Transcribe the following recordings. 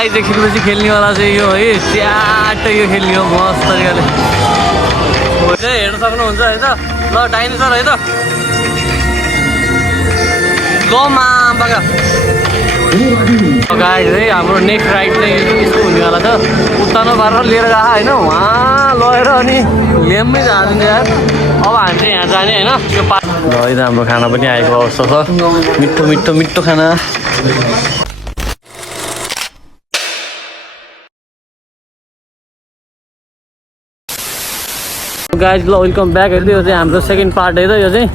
guys एकछिनपछि खेल्नेवाला चाहिँ यो है च्याटै यो खेल्ने हो मस्त तरिकाले हेर्न सक्नुहुन्छ है त ल डाइनोसर है त ल मागा गाइस है हाम्रो नेक्स्ट राइड चाहिँ यस्तो हुनेवाला छ उत्तानो पारेर लिएर गएको होइन उहाँ लगेर अनि हेम्मै जाँदैन यार अब हामी चाहिँ यहाँ जाने होइन त्यो ल है त हाम्रो खाना पनि आएको अवस्था छ मिठो मिठो मिठो खाना गाइज ल वेलकम ब्याक हेर्दै यो चाहिँ हाम्रो सेकेन्ड पार्ट है त यो चाहिँ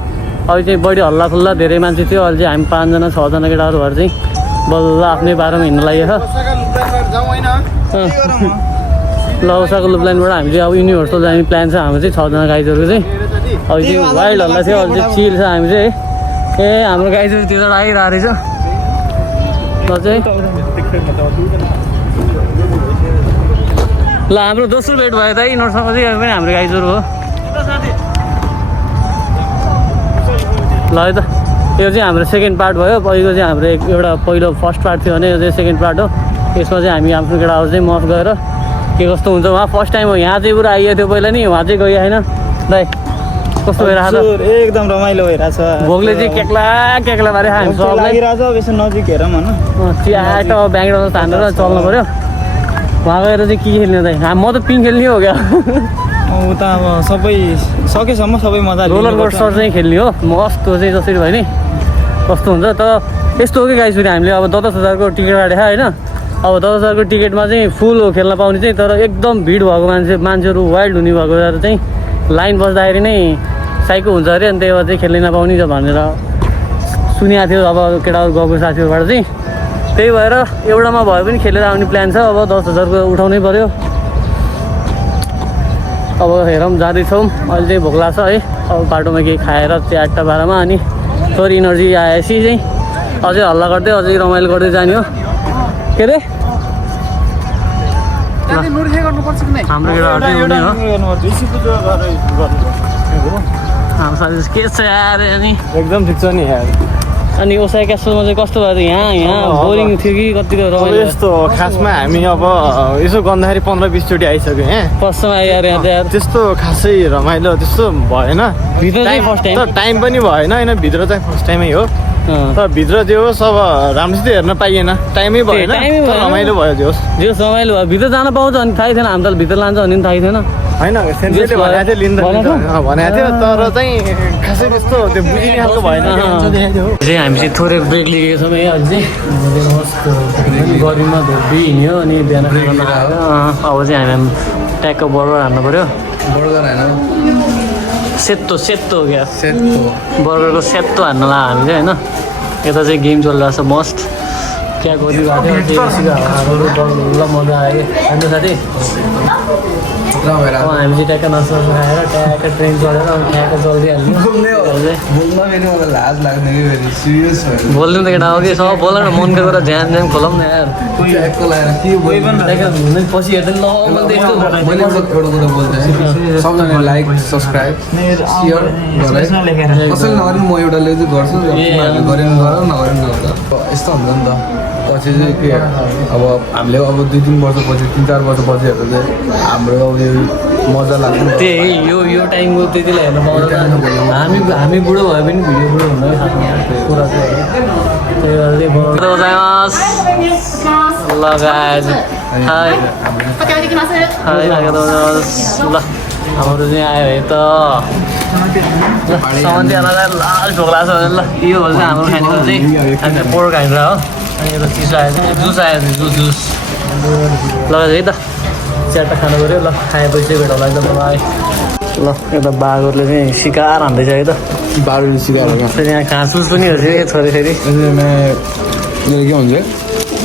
अहिले चाहिँ बढी हल्ला खुल्ला धेरै मान्छे थियो अहिले चाहिँ हामी 5 जना 6 जना केटाहरू भएर चाहिँ बल्ल आफ्नै बाटोमा हिँड्न लागेको ल उषाको लुप लाइनबाट हामी चाहिँ अब युनिभर्सल जाने प्लान छ हाम्रो चाहिँ 6 जना गाइजहरूको चाहिँ अहिले चाहिँ वाइल्ड हल्ला थियो अहिले चाहिँ चिल छ हामी चाहिँ ए हाम्रो गाइजहरू त्यो आइरहेको रहेछ ल चाहिँ ल हाम्रो दोस्रो भेट भयो त यिनीहरूसँग चाहिँ पनि हाम्रो गाइजहरू हो ल है त यो चाहिँ हाम्रो सेकेन्ड पार्ट भयो पहिलो चाहिँ हाम्रो एउटा पहिलो फर्स्ट पार्ट थियो भने यो चाहिँ सेकेन्ड पार्ट हो यसमा चाहिँ हामी आफ्नो केटाहरू चाहिँ मफ गएर के कस्तो हुन्छ उहाँ फर्स्ट टाइम हो यहाँ चाहिँ पुरा आइएको थियो पहिला नि उहाँ चाहिँ गयो होइन दाइ कस्तो भइरहेको छ एकदम रमाइलो भइरहेछ भोगले चाहिँ केक्ला पारे हामी सबलाई नजिक हेरौँ होइन च्याट ब्याङ्कमा तानेर चल्नु पऱ्यो वहाँ गएर चाहिँ के खेल्ने दाइ म त पिङ खेल्ने हो क्या उता अब सबै सकेसम्म सबै मजा रोलर कोस्टर चाहिँ खेल्ने हो मस्त चाहिँ जसरी भयो नि कस्तो हुन्छ तर यस्तो हो कि गाइस फेरि हामीले अब 10,000को टिकट काटेको होइन अब 10,000को टिकटमा चाहिँ फुल हो खेल्न पाउने चाहिँ तर एकदम भिड भएको मान्छेहरू वाइल्ड हुने भएको चाहिँ लाइन बस्दाखेरि नै साइको हुन्छ अरे अनि त्यही भएर चाहिँ खेल्न नपाउने भनेर सुनेको थियो अब केटाहरू गएको साथीहरूबाट चाहिँ त्यही भएर एउटामा भए पनि खेलेर आउने प्लान छ अब 10,000को उठाउनै पऱ्यो अब हेरौँ जाँदैछौँ अहिले चाहिँ भोक लाग्छ है अब बाटोमा केही खाएर च्याट्टा बाह्रमा अनि थोरै इनर्जी आएपछि चाहिँ अझै हल्ला गर्दै अझै रमाइलो गर्दै जाने हो के अरे हाम्रो साथी के छ यार अनि एकदम ठिक छ नि यार अनि ओसाई क्यासलमा चाहिँ कस्तो भयो यहाँ बोरिङ थियो कि कतिको रमाइलो यस्तो खासमा हामी अब यसो गर्दाखेरि 15-20 चोटि आइसक्यो यहाँ फर्स्टमा आयो यार यहाँ त यार त्यस्तो खासै रमाइलो त्यस्तो भएन भित्र चाहिँ फर्स्ट टाइम टाइम पनि भएन होइन भित्र चाहिँ फर्स्ट टाइमै हो तर भित्र जे होस् अब राम्रोसित हेर्न पाइएन टाइमै भएन रमाइलो भयो जे होस् रमाइलो भयो भित्र जान पाउँछ अनि थाहै थिएन हामी त भित्र लान्छ भने थाहै थिएन होइन सेन्ट्रीले भनेको थियो लिँदा भनेको थियो तर चाहिँ खासै त्यस्तो त्यो बुझिने खालको भएन चाहिँ हामी चाहिँ थोरै ब्रेक लिएको छौँ है अहिले चाहिँ गर्मीमा धोपी हिँड्यो अनि बिहान आयो अब चाहिँ हामी ट्याक्क बर्गर हान्नु पऱ्यो बर्गर होइन सेतो हो क्या सेतो बर्गरको सेतो हान्नु ला हामी चाहिँ होइन यता चाहिँ गेम चलिरहेको छ मस्ट क्या गरिरहेको थियो ल मजा आयो होइन साथी अब हामी चाहिँ ट्याक्क नसो खाएर ट्याक्क ट्रेन चलेर अब ट्याक्क चलिदिइहाल्यो बोल्न फेरि मलाई लाज लाग्ने कि फेरि सिरियस भयो बोल्नु त केटा हो कि सब बोल न मनको कुरा ध्यान खोलाउँ न यार ट्याक्कको लागेर के पछि हेर्दै ल मैले एउटा कुरा बोल्दैछु सबजना लाइक सब्सक्राइब सेयर गरे कसैले नगरे म एउटाले चाहिँ गर्छु गरेन गर नगरे नगर यस्तो हुन्छ नि त पछि चाहिँ के अब हामीले अब 2-3 वर्षपछि 3-4 वर्षपछि हेर्दा चाहिँ हाम्रो अब यो मजा लाग्छ त्यही यो टाइमको त्यतिलाई हेर्नु पाउँदैन हामी बुढो भए पनि भिडियो बुढो हुँदै खानु कुरा चाहिँ त्यही भएर ल गाइज हाई ल हाम्रो चाहिँ आयो है त सामानलाई लाल ढोक लाग्छ भने ल यो हो चाहिँ हाम्रो खानेको चाहिँ हामी पोर्क खानेर हो अनि यता चिसो आयो जुस आयो जुस लगाएर है त च्याट्टा खानु पऱ्यो ल खाएपछि भेट होला एकदम मलाई ल यता बाघहरूले चाहिँ सिकार हान्दैछ है त बाह्र सिकार फेरि यहाँ घाँसुस पनि हो छोरी फेरि के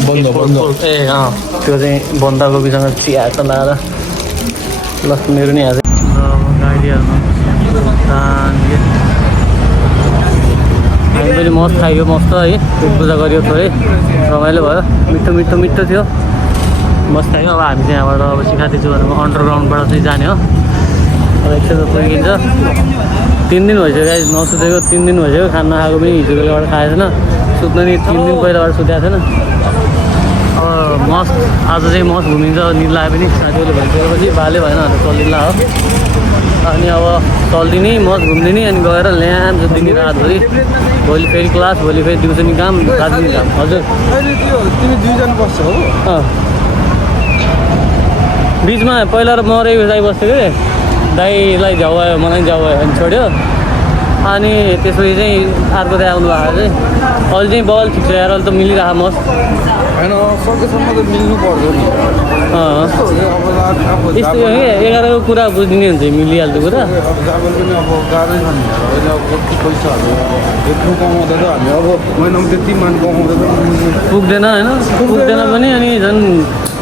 भन्छ बन्द ए अँ त्यो चाहिँ बन्दाकोपीसँग चिया त लाएर ल मेरो नि आज गाडी हाल्नु हामी पनि मस्त खायो मस्त है पेट पूजा गरियो थोरै रमाइलो भयो मिठो थियो मस्त खायो अब हामी चाहिँ यहाँबाट अब सिकाँदैछु भनेर अन्डरग्राउन्डबाट चाहिँ जाने हो अब एकछिन पुगिन्छ 3 दिन भइसक्यो गाइस नसुतेको 3 दिन भइसक्यो खाना खाएको पनि हिजो बेलाबाट खाएको छैन सुत्नु नि 3 दिन पहिलाबाट सुतेको थिएन अब मस्त आज चाहिँ मस्त घुमिन्छ निला पनि साथीहरूले भनिसकेपछि भाले भएन भनेर चल्दिला हो अनि अब चल्दिने मस्त घुम्दिने अनि गएर ल्याम जोत्दिने रातभरि भोलि फेरि क्लास भोलि फेरि दिउँसोनी काम रात दिन काम हजुर तिमी 2 जना बस्छौ हो बिचमा पहिला र म र दाइ बस्थ्यो कि दाइलाई झ्याउ आयो मलाई झ्याउ आयो अनि छोड्यो अनि त्यसपछि चाहिँ अर्को दाइ आउनु भएको चाहिँ अहिले चाहिँ बल ठिक छ यार अहिले त मिलिरहेको मस्त होइन सकेसम्म त मिल्नु पर्छ नि यस्तो हो कि 11 को कुरा बुझिदिने हुन्छ मिलिहाल्छ कुरा अब जाबल पनि अब गाह्रै छ नि अहिले अब कति पैसाहरू यत्रो कमाउँदा त हामी अब महिनामा त्यति मान कमाउँदा त पुग्दैन होइन पुग्दैन पनि अनि झन्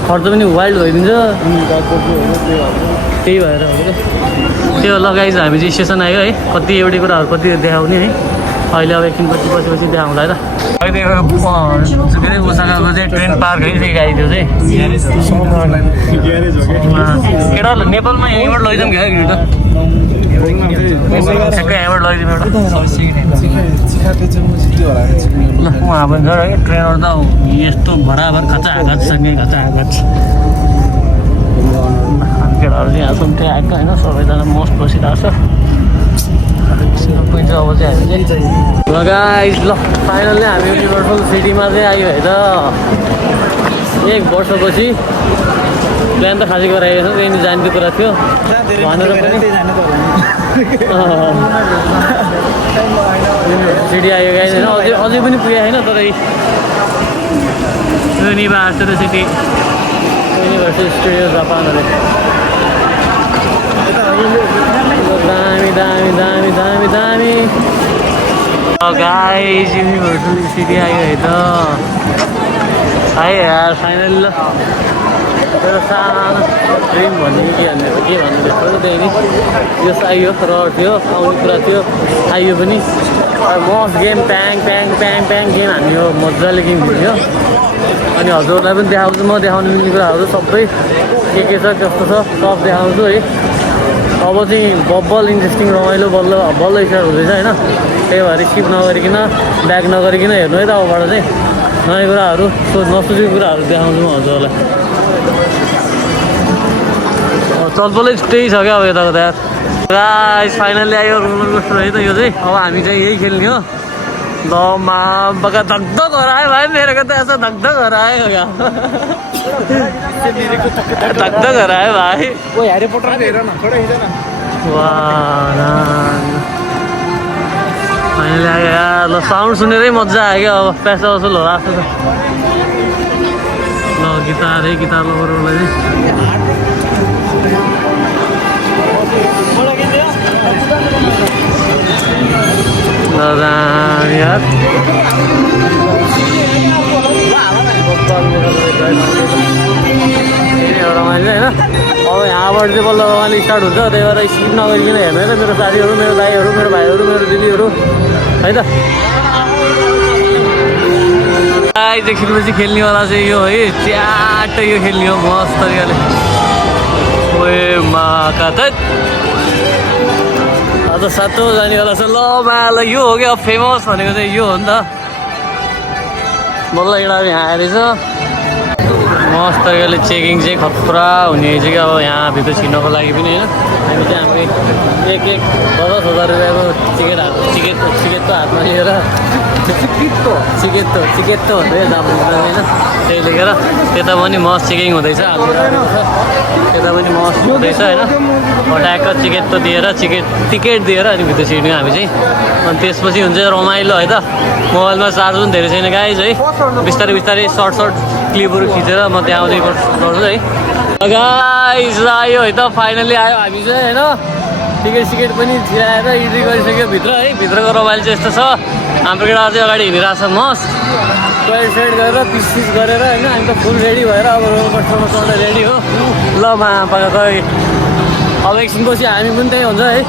खर्च पनि वाइल्ड भइदिन्छ त्यही भएर त्यो लगाइज हामी चाहिँ स्टेसन आयो है कति एउटै कुराहरू कति देखाउने है अहिले अब एकछिन पछि देखाउँला है त अहिले फेरि उसँगको चाहिँ ट्रेन पार्क है त्यो गाडी त्यो चाहिँ केटा नेपालमा यहीँबाट लैजाउँ क्या त ठ्याक्कै यहाँबाट लैजाउँ एउटा ल उहाँ पनि छ है ट्रेनहरू त यस्तो बराबर घचाघचसँगै घचाघच केटाहरू चाहिँ यहाँसम्म त्यहाँ आएको होइन सबैजना मस्त बसिरहेको छ अब चाहिँ हामी चाहिँ ल गाइस ल फाइनल्ली हामी युनिभर्सल सिटीमा चाहिँ आयो है त 1 वर्षपछि प्लान त खासै गराएको छ त्यहाँदेखि जाने कुरा थियो भनेर पनि सिटी आयो गाइस होइन अझै पनि पुगेको छैन तर युनिभर्सल सिटी युनिभर्सल स्टुडियो जापानहरू दामी दामी दामी दामी दामी गाइस युनिभर्सल सिटी आयो है त आयो यार फाइनली ल मेरो सानो ड्रिम भन्ने के भन्ने के भन्नु त्यस्तो त्यही नि यो आइयो रहर थियो आउने कुरा थियो आइयो पनि must game Pyang Pyang Pyang Pyang game हामी यो मजाले गेम खेल्यो अनि हजुरहरूलाई पनि देखाउँछु म देखाउनु मिल्ने कुराहरू सबै के छ कस्तो छ सब देखाउँछु है अब चाहिँ बब्बल इन्ट्रेस्टिङ रमाइलो बल्ल स्टार्ट हुँदैछ होइन त्यही भएर स्किप नगरिकन ब्याक नगरिकन हेर्नु है त अबबाट चाहिँ नयाँ कुराहरू नसोचेको कुराहरू देखाउँछु म हजुरहरूलाई चलपलै छुट्टै छ क्या अब यता कता यार गाइस फाइनल्ली आयो रोलर कोस्टर है त यो चाहिँ अब हामी चाहिँ यही खेल्ने हो ल बका धकधक हरायो भाइ मेरो त ऐसा धकधक हरायो क्या धकधक हरायो भाइ फाइनली आयो यार ल साउन्ड सुनेरै मजा आयो क्या अब पैसा वसुल हो आएको छ ल गिटार लभरहरूलाई चाहिँ यार रमाइलो होइन अब यहाँबाट चाहिँ बल्ल रमाइलो स्टार्ट हुन्छ त्यही भएर स्किप नगरिकन हेर्नु है त मेरो साथीहरू मेरो दाइहरू मेरो भाइहरू मेरो दिदीहरू है त आइदेखिपछि खेल्नेवाला चाहिँ यो है च्याट यो खेल्ने हो मस्त तरिकाले ओए माका त आज 7औं जानेवाला छ ल माला यो हो क्या फेमस भनेको चाहिँ यो हो नि त बल्ल एउटा यहाँ आएछ मस्त तरिकाले चेकिङ चाहिँ खतरा हुने चाहिँ अब यहाँभित्र छिर्नको लागि पनि होइन हामी चाहिँ हाम्रो 10,000 रुपियाँको टिकट त हातमा लिएर चिकेट भन्दै जानु होइन त्यही लेखेर त्यता पनि मस्त चेकिङ हुँदैछ त्यता पनि मस्त हुँदैछ होइन ट्याक्क टिकट दिएर अनि भित्र छिर्ने हामी चाहिँ अनि त्यसपछि हुन्छ रमाइलो है त मोबाइलमा चार्ज पनि धेरै छैन गाइज है बिस्तारै सर्ट क्लिपहरू खिचेर म त्यहाँ आउँदै गर्छु है गाइज आयो है त फाइनली आयो हामी चाहिँ होइन टिकट पनि छिराएर इन्ट्री गरिसक्यो भित्र है भित्रको रमाइलो चाहिँ यस्तो छ हाम्रो केटाहरू चाहिँ अगाडि हिँडिरहेको छ मस्त टोइलेट सेट गरेर पिस गरेर होइन हामी त फुल रेडी भएर अब रोलर कोस्टरमा चढ्न रेडी हो ल मापाका खै अब एकछिनपछि हामी पनि त्यही हुन्छ है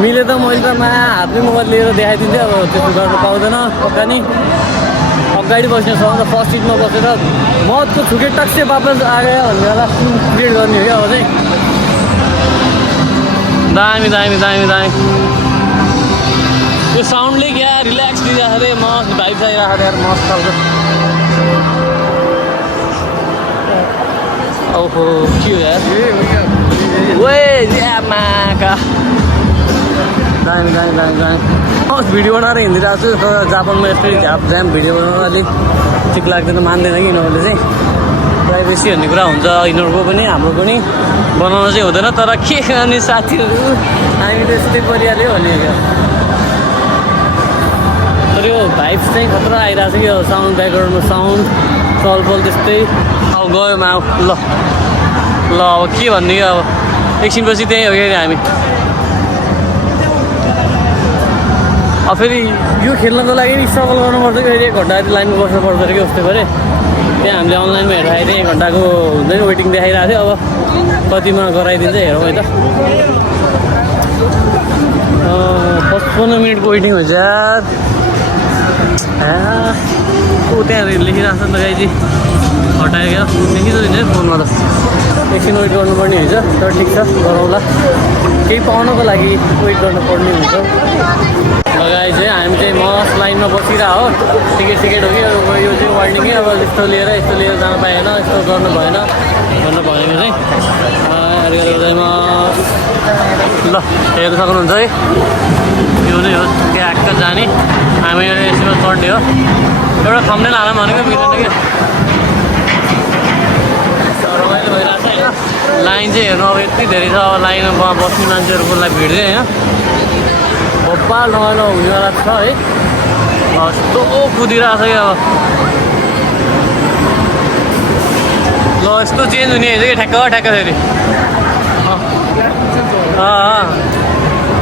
मिले त मैले त हातले मोबाइल लिएर देखाइदिन्थेँ अब त्यस्तो गर्न पाउँदैन पक्का नि अगाडि बस्ने सँग त फर्स्ट सिटमा बसेर मजको छुके टक्से वापस आयो भन्ने बेला क्रिएट गर्ने हो क्या अब चाहिँ दामी यो साउन्डले क्या रिल्याक्स दिइरहेको अरे मस्त भाइब चाहिरहेको यार मस्त खालको ओहो के हो यार माका दामी दामी दामी दामी भिडियो बनाएर हिँडिरहेको छु तर जापानमा यस्तै झ्याम भिडियो बनाउन अलिक ठिक लाग्दैन मान्दैन कि यिनीहरूले चाहिँ प्राइभेसी भन्ने कुरा हुन्छ यिनीहरूको पनि हाम्रो पनि बनाउन चाहिँ हुँदैन तर के गर्ने साथीहरू हामी त यस्तै परिहाल्यो भने तर यो भाइब्स चाहिँ खतरा आइरहेको छ कि यो साउन्ड ब्याकग्राउन्डमा साउन्ड चलपल त्यस्तै अब गयो मा ल अब के भन्ने कि अब एकछिनपछि त्यहीँ हो कि हामी अब फेरि यो खेल्नको लागि स्ट्रगल गर्नुपर्छ कि फेरि 1 घन्टा जति लाइनमा बस्नुपर्छ अरे कि जस्तो गरे त्यहाँ हामीले अनलाइनमा हेर्दाखेरि 1 घन्टाको हुँदैन वेटिङ देखाइरहेको थियो अब कतिमा गराइदिन्छ हेरौँ है त 55 मिनटको वेटिङ हुन्छ यार त्यहाँ लेखिरहेको छ नि त गाइजी हटायो क्या लेखिँदैन फोनमा त एकछिन वेट गर्नुपर्ने हुन्छ तर ठिक छ गरौँला केही पाउनको लागि वेट गर्नुपर्ने हुन्छ लगाइ चाहिँ हामी चाहिँ मस्त लाइनमा बसिरह हो टिकट हो कि यो चाहिँ वार्निङै अब यस्तो लिएर जान पाएन यस्तो गर्नु भएन भन्नु भनेको चाहिँ ल हेर्नु सक्नुहुन्छ है यो नै हो ट्याक्क जाने हामी यसमा चढ्ने हो एउटा थम्नेल हालौँ भनेको मिल्दैन कि रमाइलो भइरहेको छ होइन लाइन चाहिँ हेर्नु अब यति धेरै छ अब लाइनमा बस्ने मान्छेहरूको लागि भिड चाहिँ होइन भोपाल रमाइलो हुनेवाला छ है यस्तो कुदिरहेको छ कि अब ल यस्तो चेन्ज हुने हुन्छ कि ठ्याक्क फेरि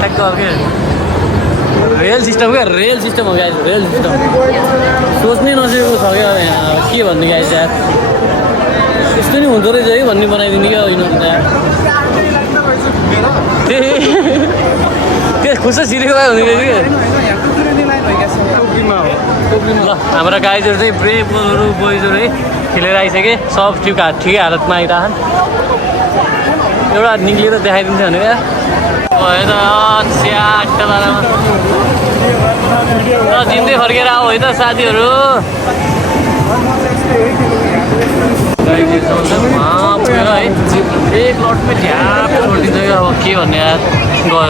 ठ्याक्क के रेल सिस्टम हो rail system guys rail system सोच्नै नसकेको छ क्या यहाँ के भन्ने गाइज यार यस्तो नि हुँदो रहेछ है भन्ने बनाइदिने क्या यिनीहरू त त्यो खुस सिरेको भए हुने रहेछ कि ल हाम्रा गाइजहरू चाहिँ ब्रेभहरू बोइजहरू है खेलेर आइसके सब ठिकै हालतमा आइरहन् एउटा निक्लिएर देखाइदिन्छ भने क्या भयो त जिन्दै फर्केर आऊ है त साथीहरू पुग्यो है एक लटमै झ्याप छोडिदिन्छ क्या अब के भन्ने यार गयो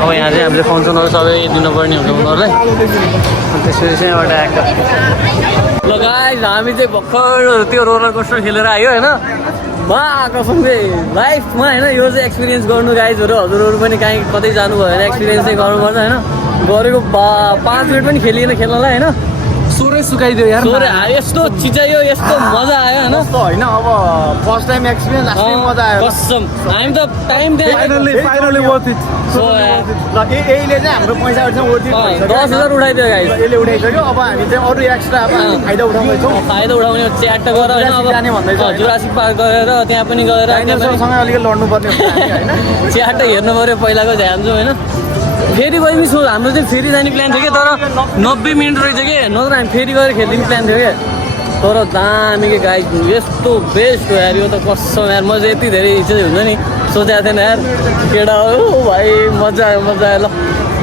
अब यहाँ चाहिँ हामीले फङ्सनहरू सबै दिनुपर्ने हुन्छ उनीहरूलाई त्यसपछि चाहिँ एउटा एक्टर ल गाइस हामी चाहिँ भर्खर त्यो रोलर कोस्टर खेलेर आयो होइन कसमले लाइफमा होइन यो चाहिँ एक्सपिरियन्स गर्नु गाइजहरू हजुरहरू पनि कहीँ कतै जानुभयो भने एक्सपिरियन्स चाहिँ गर्नुपर्छ होइन गरेको 5 मिनट पनि खेलिएन खेल्नलाई होइन सोरै सुकाइदियो यार यस्तो चिचाइयो यस्तो मजा आयो होइन अब फर्स्ट टाइम एक्सपिरियन्स मजा आयो कसम हामी त टाइम फाइनली वर्थ इट यहीले चाहिँ हाम्रो पैसाहरू चाहिँ वर्थ इट 10,000 उठाइदियो गाइस यसले उठाइसक्यो अब हामी चाहिँ अरू एक्स्ट्रा अब फाइदा उठाउँदैछौँ फाइदा उठाउने च्याट गरेर होइन अब जाने भन्दैछ जुरासिक पार्क गएर त्यहाँ पनि गएर सँग अलिकति लड्नुपर्ने होइन च्याट हेर्नु पऱ्यो पहिलाको ध्यान चाहिँ होइन फेरि गयो नि हाम्रो चाहिँ फेरि जाने प्लान थियो कि तर 90 मिनट रहेछ कि नत्र हामी फेरि गएर खेल्ने प्लान थियो कि तर दामी के गाइस यस्तो बेस्ट हो यार यो त कसम यार म चाहिँ यति धेरै इच्छा हुन्छ नि सोचेको थिएन यार केटा हो भाइ मजा आयो ल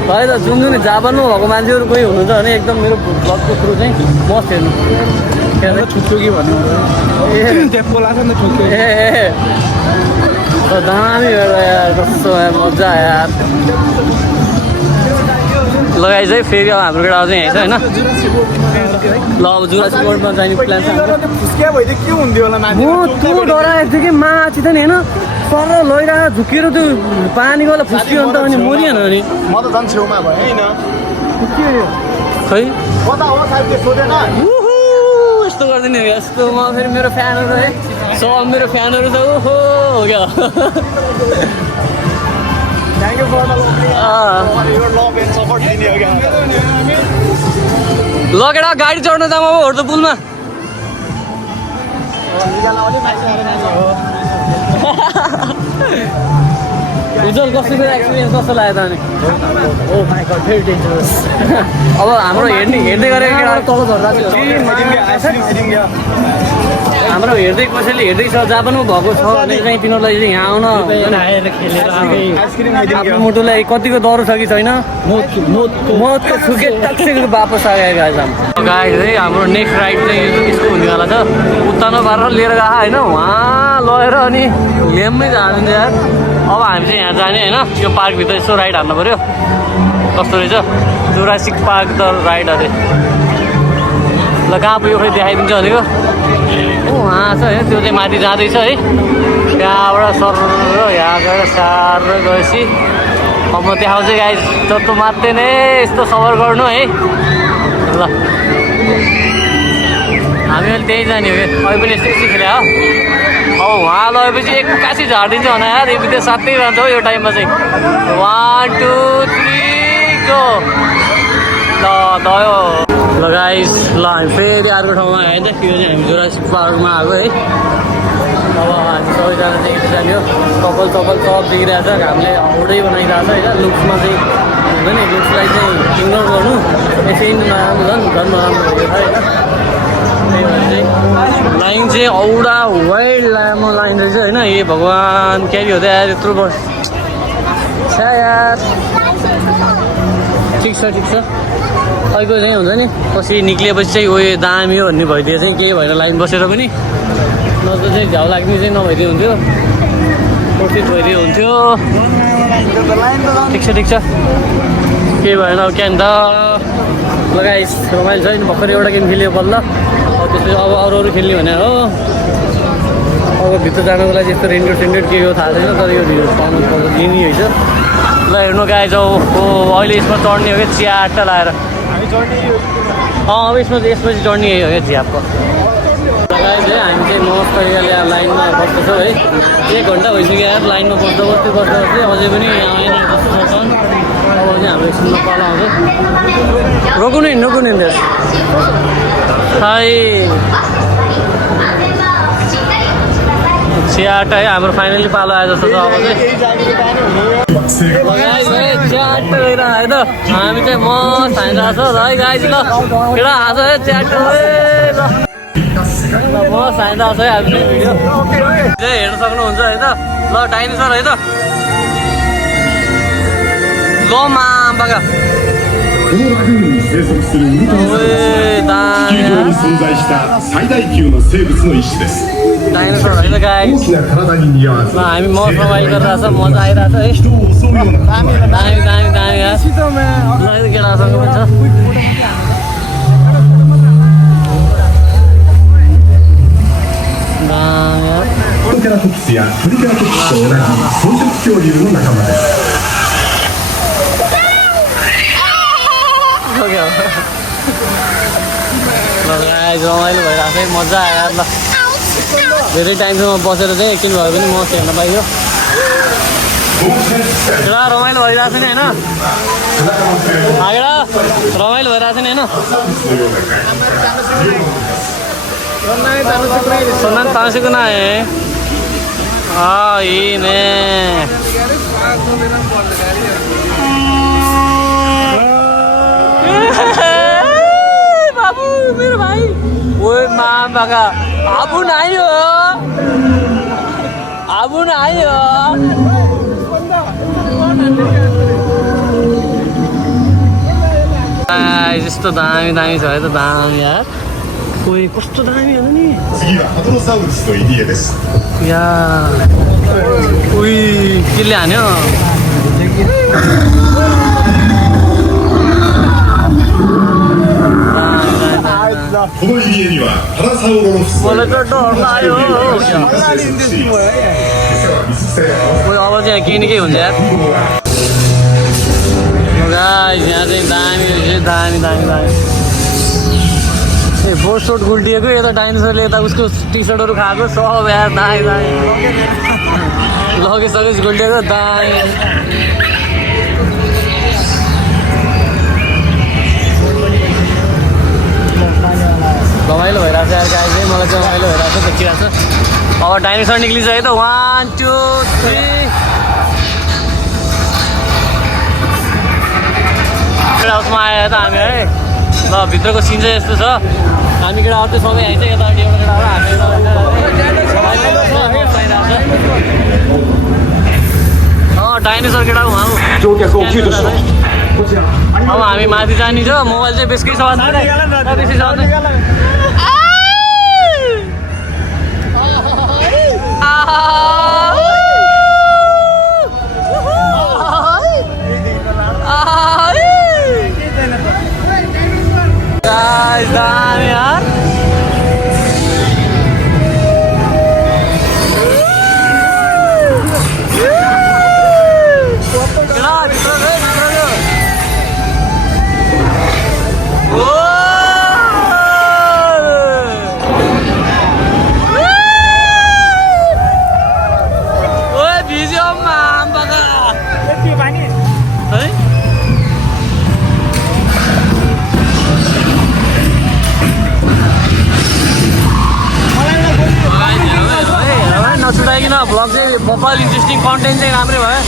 भाइ त जुन जापानमा भएको मान्छेहरू कोही हुनुहुन्छ भने एकदम मेरो ब्लगको थ्रु चाहिँ मस्त हेर्नु छुट्यो कि भन्नु दामी यार कस्तो यार मजा यार लगाइ चाहिँ फेरि अब हाम्रो केटा चाहिँ यहीँ छ होइन ल अब जुरासिक वर्ल्डमा जाने प्लान छ म त्यो डराएको थियो कि माथि त नि होइन पर लैरहेको झुकेर त्यो पानीको बेला फुस्कियो अन्त अनि मरिएन नि म त झन् छेउमा भयो खै यस्तो गरिदिने हो यस्तो म फेरि मेरो फ्यानहरू है सब मेरो फ्यानहरू त ओहो हो क्या Thank you for the your love and support दिने हो क्या लगेर गाडी चढ्न जाम अब होर्दो पुलमा उज्जवल कस्तो एक्सपिरियन्स कस्तो लाग्यो त अनि ओ माइ गॉड भेरी डेन्जरस अब हाम्रो हेर्दै गरेको केटा तल झर्दा हाम्रो हेर्दै कसैले हेर्दैछ जापानमा भएको छ भने चाहिँ तिनीहरूलाई चाहिँ यहाँ आउन आफ्नो मुटुलाई कतिको डर छ कि छैन मौतको छुके टक्सेको वापस आयो गाइज है हाम्रो नेक्स्ट राइड चाहिँ यस्तो हुनेवाला छ उत्तानो पारेर लिएर गएको होइन उहाँ लगेर अनि लेममै जानु यार अब हामी चाहिँ यहाँ जाने होइन यो पार्कभित्र यसो राइड हान्नु पऱ्यो कस्तो रहेछ जुरासिक पार्क द राइड अरे ल कहाँ पुग्यो खै देखाइदिन्छ भनेको उहाँ छ होइन त्यो चाहिँ माथि जाँदैछ है त्यहाँबाट सर यहाँ गएर सार गएपछि अब म देखाउँछु गाइस जस्तो मात्रै नै यस्तो सबर गर्नु है ल हामी अहिले त्यहीँ जाने हो कि अहिले पनि यस्तो यस्तो खेल्यो हो अब उहाँ लगेपछि एक्कासी झारिदिन्छ भने यार यो विदेश साथै रहन्छ हो यो टाइममा चाहिँ 1 2 3 गो ल गयो ल गाइस ल हामी फेरि अर्को ठाउँमा आयो त त्यो चाहिँ हामी जुरासिक पार्कमा आएको है अब हामी सबैजना चाहिँ यति जाने हो कपाल सब देखिरहेको छ घामले औडै बनाइरहेको छ होइन लुक्समा चाहिँ हुन्छ नि लुक्सलाई चाहिँ इग्नोर गर्नु यसै नराम्रो झन् नराम्रो भयो होइन त्यही भएर चाहिँ लाइन चाहिँ औडा वाइल्ड लामो लाइन रहेछ होइन ए भगवान् क्यारी हुँदै आएर यत्रो बस यार ठिक छ अहिले चाहिँ हुन्छ नि पछि निक्लिएपछि चाहिँ उयो दामी हो भन्ने भइदियो चाहिँ केही भएर लाइन बसेर पनि नत्र चाहिँ झ्याउ लाग्ने चाहिँ नभइदियो हुन्थ्यो प्रफिट भइदियो हुन्थ्यो ठिक छ केही भएन अब क्या नि त लगाइस रमाइलो छ नि भर्खर एउटा गेम खेल्यो बल्ल अब त्यसपछि अब अरू खेल्ने भने हो अब भित्र जानको लागि यस्तो रेन्डेड के हो थाहा छैन तर यो भिडियो पाउनु लिने होइन ल हेर्नु गाइस अहिले यसमा चढ्ने हो क्या चियाटा लगाएर अब यसपछि चढ्ने हो क्या झ्यापको गाइस है हामी चाहिँ मस्त तरिकाले लाइनमा बस्दैछौँ है 1 घन्टा भइसक्यो यार लाइनमा बस्दै अझै पनि आएन जस्तो छ अब चाहिँ हाम्रो एकछिनमा पालो आउँछ रोक्नु नि खै चियाट है हाम्रो फाइनली पालो आयो जस्तो छ अब चाहिँ च्याट गइरहेको है त हामी चाहिँ मस्त हानिरहेको छ है गाइस ल केटा हाँस है च्याट ल मस्त हानिरहेको छ है हामी भिडियो चाहिँ हेर्न सक्नुहुन्छ है त ल डाइनोसर है त ल माम्बाका このラグーンに生息するウルトラサイは地球上に存在した最大級の生物の一種です。大きな体に似合わず、हामी मौज रमाइलो गरिरहेको छ मजा आइरहेको छ है人を襲うようなदामी यार ल केटासँग पनि छトリケラトプスやトリケラトプスと同じ草食恐竜の仲間です。रमाइलो भइरहेको छ है मजा आयो ल धेरै टाइमसम्म बसेर चाहिँ एकछिन भए पनि मस्त हेर्न पाइयो केटा रमाइलो भइरहेको छ नि होइन केटा रमाइलो भइरहेको छ नि होइन सोनान तानसेको ना है यही ने बाबू मेरो भाइ ओए मामाका आबु नायो यस्तो दामी छ है त दामी यार ओए कस्तो दामी हो नि 次はハドロサウルスとイリエです。 या उही केले हान्योこのイリエにはパラサウロロフスという मलाई त डर लाग्यो ओए अब चाहिँ केही न केही हुन्छ यार गाइस यहाँ चाहिँ दामी रहेछ दामी ए बोसोट गुल्टिएको यता डाइनोसरले यता उसको टी सर्टहरू खाएको सब यार दामी लगिसकेपछि गुल्टिएको दामी रमाइलो भइरहेको छ यार गाइस चाहिँ मलाई चाहिँ रमाइलो भइरहेको छ देखिरहेको छ अब डाइनोसर निक्लिसक्यो त 1 2 3 हाउसमा आयो त हामी है ल भित्रको सिन चाहिँ यस्तो छ हामी केटाहरू चाहिँ सबै आइन्छ यतापट्टि एउटा डाइनोसर केटा उहाँ अब हामी माथि जाने छ मोबाइल चाहिँ बेसी यार नछुटाइकन भ्लग चाहिँ बब्बल इन्ट्रेस्टिङ कन्टेन्ट चाहिँ राम्रै भयो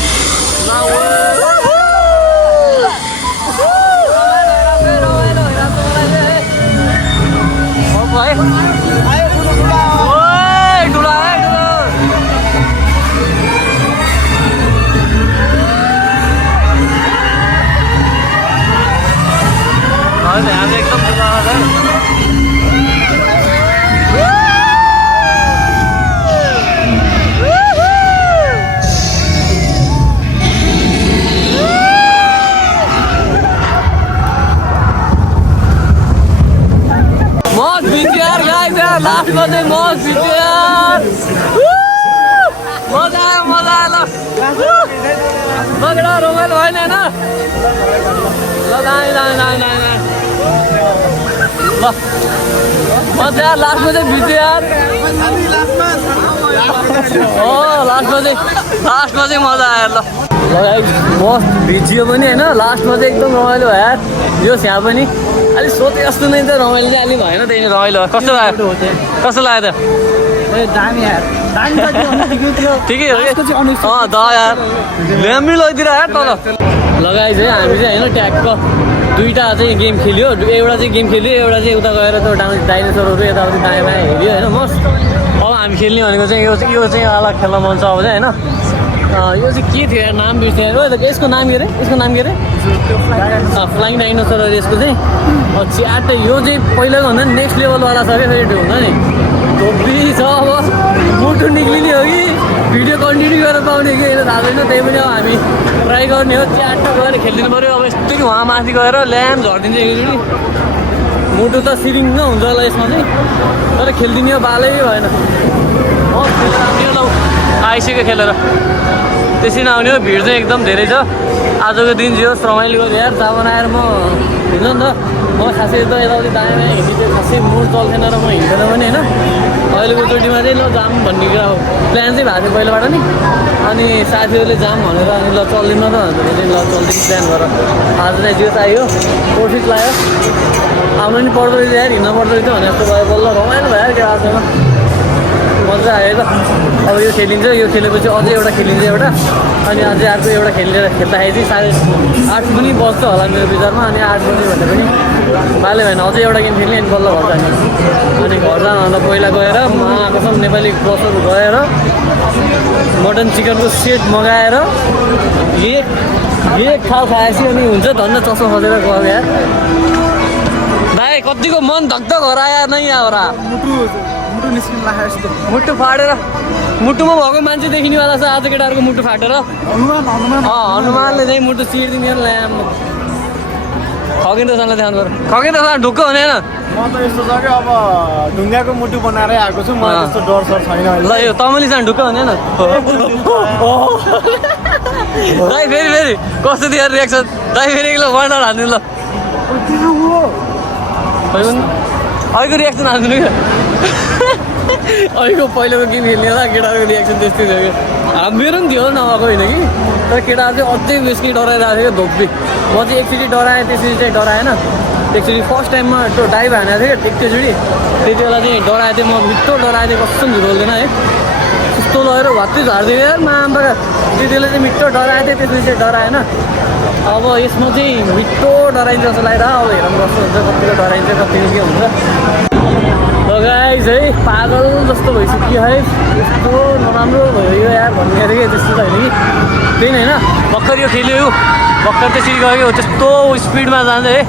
एकदम लास्टमा चाहिँ मज भिडियो यार मजा आयो लगेर रमाइलो भएन होइन ल ल मजा लास्टमा चाहिँ भिडियो यार हो लास्टमा चाहिँ मजा आयो ल मस्त भिडियो पनि होइन लास्टमा चाहिँ एकदम रमाइलो भयो यार यो यहाँ पनि अलिक सोचे जस्तो नै त रमाइलो चाहिँ अलिक भएन त्यही रमाइलो कस्तो लाग्यो त ठिकै हो कि द यार ल्याम्बी लैदिएर यार तल लगाइ चाहिँ हामी चाहिँ होइन ट्याक्क दुईवटा चाहिँ गेम खेल्यो एउटा चाहिँ गेम खेल्यो एउटा चाहिँ उता गएर त्यो डाइनोसरहरू यताउति दायाँ बायाँ हेऱ्यो होइन मस्त अब हामी खेल्ने भनेको चाहिँ यो चाहिँ अलग खेल्न मन छ अब चाहिँ होइन यो चाहिँ के थियो यार नाम बिर्सेर यसको नाम के अरे फ्लाइङ डाइनोसरहरू यसको चाहिँ च्याट यो चाहिँ पहिलाको भन्दा नि नेक्स्ट लेभलवाला छ क्या फेरि हुन्छ नि धोपी छ अब मुटु निक्लिने हो कि भिडियो कन्टिन्यू गरेर पाउने कि थाहा छैन त्यही पनि अब हामी ट्राई गर्ने हो च्याट गएर खेलिदिनु पऱ्यो अब यस्तो कि उहाँ माथि गएर ल्याम झरिदिन्छ एकचोटि मुटु त सिरिङ्ग हुन्छ होला यसमा चाहिँ तर खेलिदिने हो बालै भएन खेलेर आउने ल आइसक्यो खेलेर त्यसरी नआउने हो भिड चाहिँ एकदम धेरै छ आजको दिन जे होस् रमाइलो गऱ्यो यार जापान आएर म हुन्छ नि त म खासै त यताउति दायाँ बायाँ हिँड्ने खासै मुड चल्थेन र म हिँड्दैन पनि होइन अहिलेको चोटिमा चाहिँ ल जाम भन्ने कुरा प्लान चाहिँ भएको थियो पहिलाबाट नि अनि साथीहरूले जाम भनेर अनि ल चल्दैन त भनेर चाहिँ ल चल्दैन प्लान गर आज चाहिँ जो चाहियो कोसिस लाग्यो आउनु नि पर्दो रहेछ यार हिँड्न पर्दो रहेछ भने जस्तो भयो बल्ल रमाइलो भयो यार क्या आजमा मजा आयो ल अब यो खेलिन्छ यो खेलेपछि अझै एउटा खेलिन्छ एउटा अनि अझै अर्को एउटा खेल्दाखेरि चाहिँ 8:30 पनि बज्छ होला मेरो विचारमा अनि 8 बजे भन्दा पनि बाले भएन अझै एउटा गेम खेल्ने अनि बल्ल घर जाने अनि घर जानुभन्दा पहिला गएर कसम नेपाली ग्रोसर गएर मटन चिकनको सेट मगाएर एक ठाउँ खाएपछि अनि हुन्छ धन्न चस्मा खोजेर गयो यार भाइ कतिको मन धकधक हरायो नै आएर मुटु फाटेर मुटुमा भएको मान्छे देखिनेवाला छ आज केटाहरूको मुटु फाटेर हनुमानले चाहिँ मुटु चिर्दिने ल्याम खगेन्द्रसँगलाई ध्यान गर खगेन्द्रसँग ढुक्क हुने होइन म त यस्तो छ कि अब ढुङ्गाको मुटु बनाएरै आएको छु मलाई त्यस्तो डर सर छैन ल यो तमलीसँग ढुक्क हुने होइन दाइ फेरि कस्तो दिएर रिएक्सन दाइ फेरि एक ल वर्णर हान्नु ल अहिलेको रिएक्सन हान्नु क्या अहिलेको पहिलाको गेम खेल्ने होला केटाहरूको रिएक्सन त्यस्तै थियो क्या मेरो पनि थियो नभएको होइन कि तर केटाहरू चाहिँ अझै बेसी डराइरहेको थियो क्या धोप्पी म चाहिँ एकचोटि डराएँ त्यसरी चाहिँ डराएन एकचोटि फर्स्ट टाइममा त्यो डाइभ हानेको थियो एकचोटि त्यति बेला चाहिँ डराएको थिएँ म मिठो डराएको थिएँ कस्तो झुट बोल्दैन है कस्तो लगेर भत्ती झारिदियो यार मामबाका दिदीले चाहिँ मिठो डराएको थियो त्यसपछि चाहिँ डराएन अब यसमा चाहिँ मिठो डराइन्छ जस्तो लागेर अब हेरौँ कस्तो हुन्छ कतिको डराइन्छ कतिको के हुन्छ गाइस है पागल जस्तो भइसक्यो है यस्तो नराम्रो भयो यो यार भन्ने अरे त्यस्तो त होइन कि त्यही होइन भर्खर यो खेल्यो भर्खर त्यसरी गयो त्यस्तो स्पिडमा जान्छ है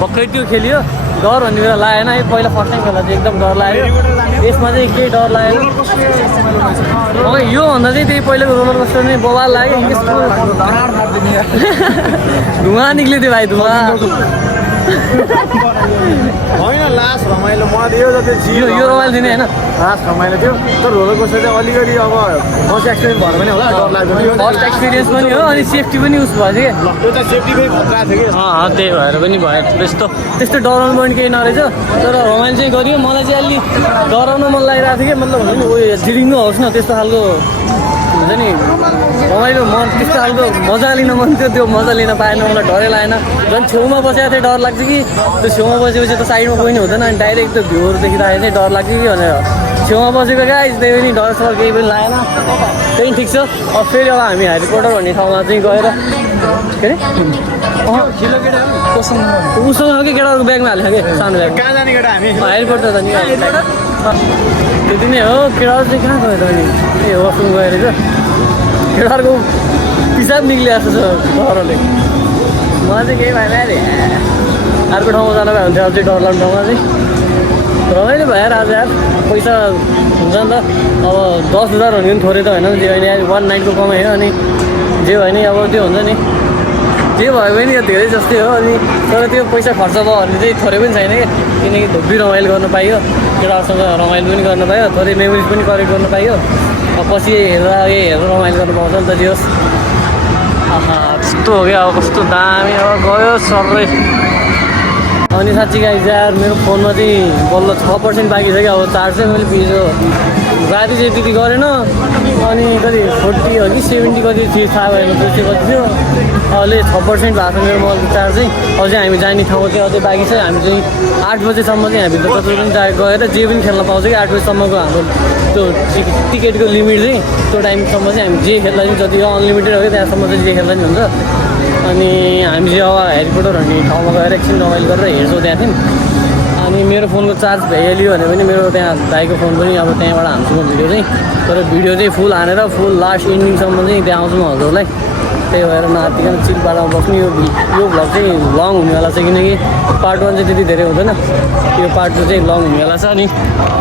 भर्खर त्यो खेल्यो डर भन्ने कुरा लागेन है पहिला फर्स्ट टाइम खेल्दा चाहिँ एकदम डर लाग्यो यसमा चाहिँ केही डर लागेन योभन्दा चाहिँ त्यही पहिलाको रोलर कोस्टर नै बवाल लाग्यो धुवा निक्ल्यो थियो भाइ धुवा होइन लास्ट रमाइलो मलाई यो जति यो रमाइलो दिने होइन लास्ट रमाइलो थियो तर रोलर कोस्टर चाहिँ अलिकति अब फर्स्ट एक्सपिरियन्स भएर पनि होला डर लाग्यो फर्स्ट एक्सपिरियन्स पनि हो अनि सेफ्टी पनि उस भयो कि त्यो त सेफ्टी पनि खतरा थियो कि त्यही भएर पनि भयो त्यस्तो डराउनु पनि केही नरहेछ तर रमाइलो चाहिँ गरियो मलाई चाहिँ अलि डराउन मन लागिरहेको थियो कि मतलब हुन्छ नि उयो झिरिङ्गो होस् न त्यस्तो खालको हुन्छ नि रमाइलो मन त्यस्तो खालको मजा लिन मन थियो त्यो मजा लिन पाएन मलाई डरै लागेन झन् छेउमा बसेको थिएँ डर लाग्छ कि त्यो छेउमा बसेपछि त साइडमा कोही नि हुँदैन अनि डाइरेक्ट त्यो भ्यूहरू देखिरहेको चाहिँ डर लाग्छ कि भनेर छेउमा बसेको क्या त्यही पनि डरसर केही पनि लागेन त्यही ठिक छ अब फेरि अब हामी ह्यारी पोटर भन्ने ठाउँमा चाहिँ गएर के अरे उसँग कि केटाहरूको ब्यागमा हाल्यो कि सानो ब्याग कहाँ जाने केटा हामी ह्यारी पोटर त नि त्यति नै हो केटाहरू चाहिँ कहाँ गयो त अनि ए वासरुम गएर चाहिँ केटाहरूको पिसाब निक्लिरहेको छ डरले मलाई चाहिँ केही भएन अरे अर्को ठाउँमा जानु भयो भने चाहिँ अब चाहिँ डर लाग्ने ठाउँमा चाहिँ रमाइलो भयो आज यार पैसा हुन्छ नि त अब 10,000 भने पनि थोरै त होइन जे होइन यार 1 नाइटको कमाइ हो अनि जे भयो नि अब त्यो हुन्छ नि जे भयो भने यो धेरै जस्तै हो अनि तर त्यो पैसा खर्च भयो भने चाहिँ थोरै पनि छैन क्या किनकि धुब्बी रमाइलो गर्न पाइयो केटाहरूसँग रमाइलो पनि गर्न पाइयो थोरै मेमोरिज पनि कलेक्ट गर्न पाइयो अब पछि हेरेर रमाइलो गर्नु पाउँछ नि त जे होस् त्यस्तो हो क्या अब कस्तो दामी अब गयो सबै अनि साँच्ची गाइस यार मेरो फोनमा चाहिँ बल्ल 6% बाँकी छ कि अब चार्ज चाहिँ मैले पिजो राति चाहिँ त्यति गरेन अनि कति 40 हो कि 70 कति थियो थाहा भएन त्यो चाहिँ कति थियो अहिले 6% भएको छ मेरो मोबाइलको चार्ज चाहिँ अझै हामी जाने ठाउँ चाहिँ अझै बाँकी छ हामी चाहिँ 8 बजेसम्म चाहिँ हामीभित्र कति पनि गएर जे पनि खेल्न पाउँछ कि 8 बजीसम्मको हाम्रो त्यो टिकटको लिमिट चाहिँ त्यो टाइमसम्म चाहिँ हामी जे खेल्दा चाहिँ जति अनलिमिटेड हो कि त्यहाँसम्म चाहिँ जे खेल्दा नि हुन्छ अनि हामी चाहिँ अब ह्यारी पोटर भन्ने ठाउँमा गएर एकछिन रमाइलो गरेर हेर्छौँ त्यहाँ चाहिँ अनि मेरो फोनको चार्ज भइहाल्यो भने पनि मेरो त्यहाँ दाइको फोन पनि अब त्यहाँबाट हाल्छु म भिडियो चाहिँ तर भिडियो चाहिँ फुल हानेर फुल लास्ट इन्डिङसम्म चाहिँ देखाउँछु म हजुरलाई त्यही भएर नआत्तिकन चिल पारामा बस्नु यो भ्लग चाहिँ लङ हुनेवाला छ किनकि पार्ट 1 चाहिँ त्यति धेरै हुँदैन यो पार्ट 2 चाहिँ लङ हुनेवाला छ अनि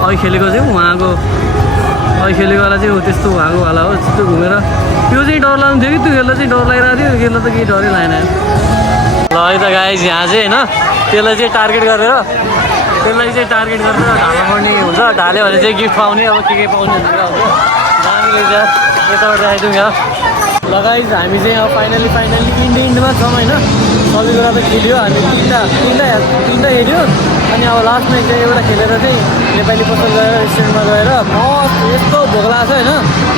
अघि खेलेको चाहिँ उहाँको अघि खेलेकोवाला चाहिँ त्यस्तो उहाँकोवाला हो त्यस्तो घुमेर त्यो चाहिँ डर लाग्नु थियो कि त्यो खेल्दा चाहिँ डर लागिरहेको थियो खेल्दा त केही डरै लागेन ल है त गाइस यहाँ चाहिँ होइन त्यसलाई चाहिँ टार्गेट गरेर ढाल्नु पर्ने हुन्छ ढाल्यो भने चाहिँ गिफ्ट पाउने अब के पाउने हुन्छ दामीले चाहिँ यताबाट देखाइदिउँ यहाँ ल गाइस हामी चाहिँ अब फाइनली इन्डमा छौँ होइन सबै कुरा त खेल्यो हामी तिनवटा हेऱ्यो अनि अब लास्टमा चाहिँ एउटा खेलेर चाहिँ नेपाली पसल गएर रेस्टुरेन्टमा गएर मस्त यस्तो भोक लाग्छ होइन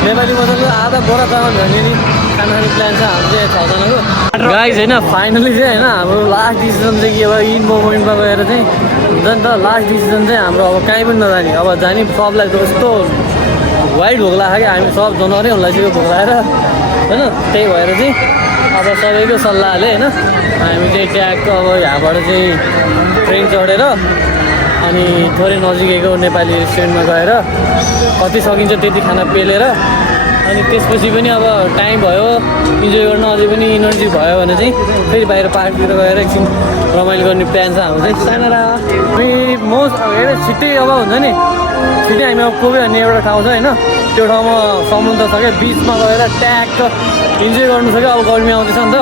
नेपाली पसलको आधा बोरा चामल भने नि खाना खाने प्लान छ हाम्रो चाहिँ 6जनाको गाइस होइन फाइनली चाहिँ होइन हाम्रो लास्ट डिसिजन चाहिँ के अब इन मोमेन्टमा गएर चाहिँ हुन्छ नि त लास्ट डिसिजन चाहिँ हाम्रो अब कहीँ पनि नजाने अब जाने सबलाई त कस्तो वाइट भोक लाग्छ क्या हामी सब जनावरै होला चाहिँ भोक लागेर होइन त्यही भएर चाहिँ अब सबैको सल्लाहले होइन हामी चाहिँ ट्यागको अब यहाँबाट चाहिँ ट्रेन चढेर अनि थोरै नजिकैको नेपाली रेस्टुरेन्टमा गएर कति सकिन्छ त्यति खाना पेलेर अनि त्यसपछि पनि अब टाइम भयो इन्जोय गर्न अझै पनि इनर्जी भयो भने चाहिँ फेरि बाहिर पार्कतिर गएर एकछिन रमाइलो गर्ने प्लान छ हाम्रो चाहिँ सानो मोस्ट हेर छिट्टै अब हुन्छ नि छिट्टै हामी अब कोबे भन्ने एउटा ठाउँ छ होइन त्यो ठाउँमा समुद्र छ क्या बिचमा गएर ट्याक्क इन्जोय गर्नु छ क्या अब गर्मी आउँदैछ नि त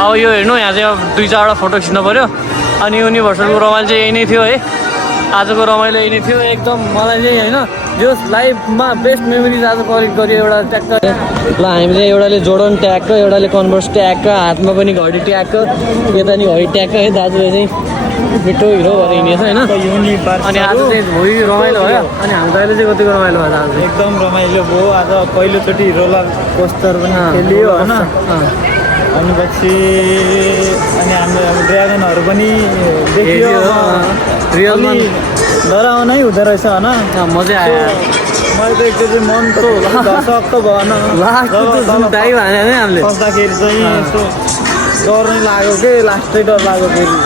अब यो हेर्नु यहाँ चाहिँ अब 2-4वटा फोटो खिच्नु पऱ्यो अनि युनिभर्सलको रमाइलो चाहिँ यही नै थियो है आजको रमाइलो यही नै थियो एकदम मलाई चाहिँ होइन जो लाइफमा बेस्ट मेमोरिज आज कलेक्ट गर्यो एउटा ट्याक्क ल हामी चाहिँ एउटाले जोर्डन ट्याक्क एउटाले कन्भर्स ट्याक्क हातमा पनि घडी ट्याक्क यता नि घडी ट्याक्क है दाजुले चाहिँ मिठो हिरो भएर हिँडेछ होइन अनि आज चाहिँ भोलि रमाइलो भयो अनि हाम्रो दाइले चाहिँ कतिको रमाइलो भयो आज एकदम रमाइलो भयो आज पहिलोचोटि रोलर कोस्टर पनि खेलियो होइन अनि पछि अनि हाम्रो अब ड्रागनहरू पनि देखियो रियलमा डराउनै हुँदो रहेछ होइन मजा आयो मैले त एकचोटि मन त दर्शक त भएन दाइ भने नि हामीले बस्दाखेरि चाहिँ यस्तो डर नै लाग्यो के लास्टै डर लाग्यो फेरि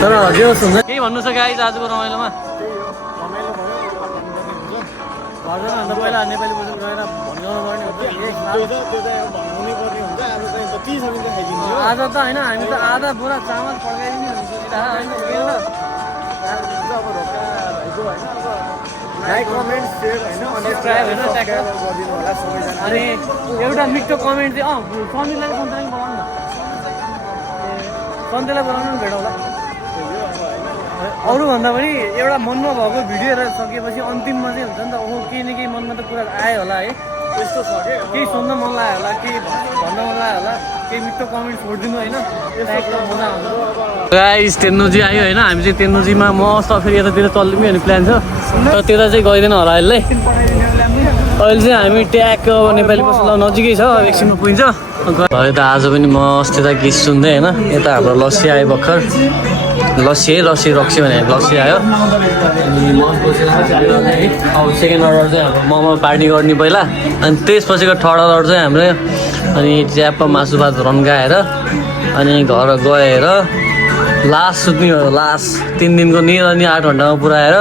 तर जे होस् हुन्छ केही भन्नु छ गाइज आजको रमाइलोमा हजुरभन्दा पहिला नेपाली बजार गएर भन्नु पर्ने आज त होइन हामी त आधा बोरा चामल पड्काइदिने अनि एउटा मिठो कमेन्ट चाहिँ सन्देलाई बोलाउनु न सन्देलाई बोलाउनु नि भेटौँला अरूभन्दा पनि एउटा मनमा भएको भिडियो हेरेर सकेपछि अन्तिममा चाहिँ हुन्छ नि त ओहो केही न केही मनमा त कुरा आयो होला है त्यस्तो छ कि केही सुन्न मन लाग्यो होला केही भन्न मन लाग्यो होला केही मिठो कमेन्ट छोडिदिनु होइन एकदम मजा आउँछ गाइस तेन्नोजी आयो होइन हामी चाहिँ तेन्नोजीमा मस्त फेरि यतातिर चल्ने पनि प्लान छ तर त्यता चाहिँ गइँदैन होला अहिले अहिले चाहिँ हामी ट्याक नेपाली पसल नजिकै छ एकछिनमा पुगिन्छ भयो त आज पनि मस्त यता गीत सुन्दै होइन यता हाम्रो लस्सी आयो भर्खर लस्सी रक्सी भने लस्सी आयो अब सेकेन्ड अर्डर चाहिँ हाम्रो मोमो पार्टी गर्ने पहिला अनि त्यसपछिको थर्ड अर्डर चाहिँ हाम्रो अनि च्याप्प मासु भात रन्काएर अनि घर गएर लास्ट सुत्ने हो लास्ट 3 दिनको निद अनि 8 घन्टामा पुऱ्याएर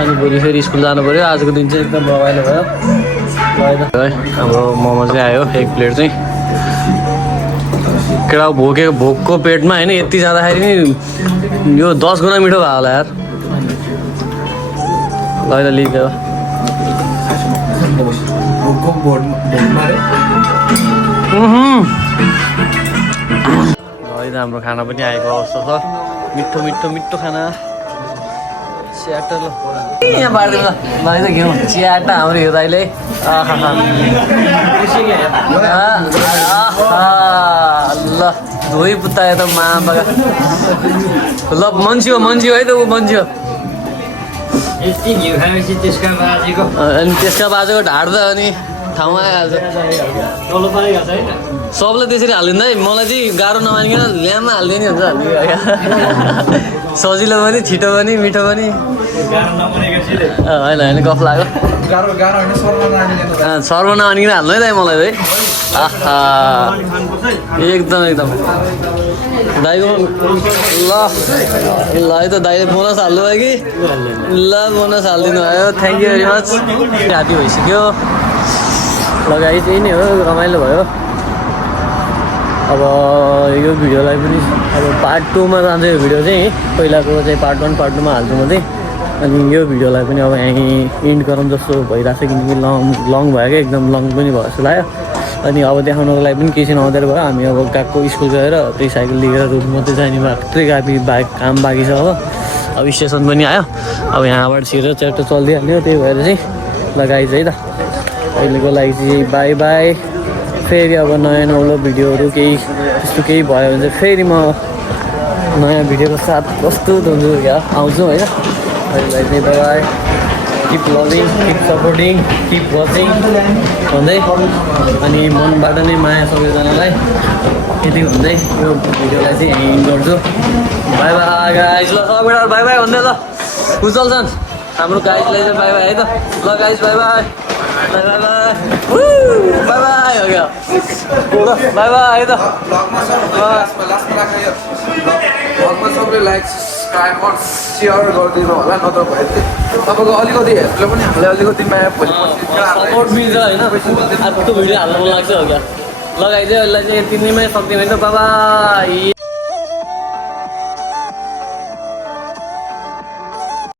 अनि भोलि फेरि स्कुल जानु पऱ्यो आजको दिन चाहिँ एकदम रमाइलो भयो है हाम्रो मोमो चाहिँ आयो 1 प्लेट चाहिँ केटा भोकको पेटमा होइन यति जाँदाखेरि नि यो 10 गुणा मिठो भयो होला यार ल लिइदियो हाम्रो खाना पनि आएको अवस्था छ मिठो मिठो मिठो खाना च्याटा ल यहाँ बाँडिदिनु ल त घेऊ च्याटा हाम्रो यो दाइले ल धोइ पुत्तायो त माबाका ल मान्छे हो है त ऊ मान्छे हो अनि त्यसका बाजेको ढाड त अनि ठाउँमा आइहाल्छ सबले त्यसरी हालिदिँदा है मलाई चाहिँ गाह्रो नमानिकन ल्यामा हालिदियो नि हुन्छ सजिलो पनि छिटो पनि मिठो पनि होइन गफ लाग्यो सर्व नमानिकन हाल्नु है दाइ मलाई है आहा एकदम दाइको ल है त दाइले बोनस हाल्नु भयो कि ल बोनस हालिदिनु भयो थ्याङ्क यू भेरी मच राति भइसक्यो लगाइ त्यही नै हो रमाइलो भयो अब यो भिडियोलाई पनि अब पार्ट 2मा जान्छ यो भिडियो चाहिँ पहिलाको चाहिँ पार्ट 1 पार्ट 2मा हाल्छु म चाहिँ अनि यो भिडियोलाई पनि अब यहीँ इन्ड गरौँ जस्तो भइरहेको छ किनकि लङ भयो क्या एकदम लङ पनि भयो जस्तो लाग्यो अनि अब देखाउनको लागि पनि केही छैन आउँदै भयो हामी अब गएको स्कुल गएर त्यही साइकल लिएर रुट मात्रै जाने मात्रै गएको काम बाँकी छ अब स्टेसन पनि आयो अब यहाँबाट छिरेर च्याटो चलिदिइहाल्यो त्यही भएर चाहिँ लगाइ चाहिँ है त अहिलेको लागि चाहिँ बाई बाई फेरि अब नयाँ नौलो भिडियोहरू केही त्यस्तो केही भयो भने चाहिँ फेरि म नयाँ भिडियोको साथ प्रस्तुत हुन्छु या आउँछु होइन अहिलेलाई चाहिँ by keep loving keep supporting keep watching भन्दै अनि मनबाट नै माया सबैजनालाई यति भन्दै यो भिडियोलाई चाहिँ यहीँ इन्ड गर्छु बाई बाई गाइज ल सबैबाट बाई बाई भन्दै ल उज्जवलछन् हाम्रो गाइजलाई चाहिँ बाई बाई है त ल guys by by by by by by हो क्या बाई बाई है त सबले लाइक सब्सक्राइब सेयर गरिदिनु होला नत्र भए तपाईँको अलिकति हेल्पले पनि हामीलाई अलिकति माया सपोर्ट मिल्छ होइन अर्को भिडियो हाल्नु मन लाग्छ हो क्या लगाइदियो यसलाई चाहिँ यति नैमै सक्दिनँ है त बाबा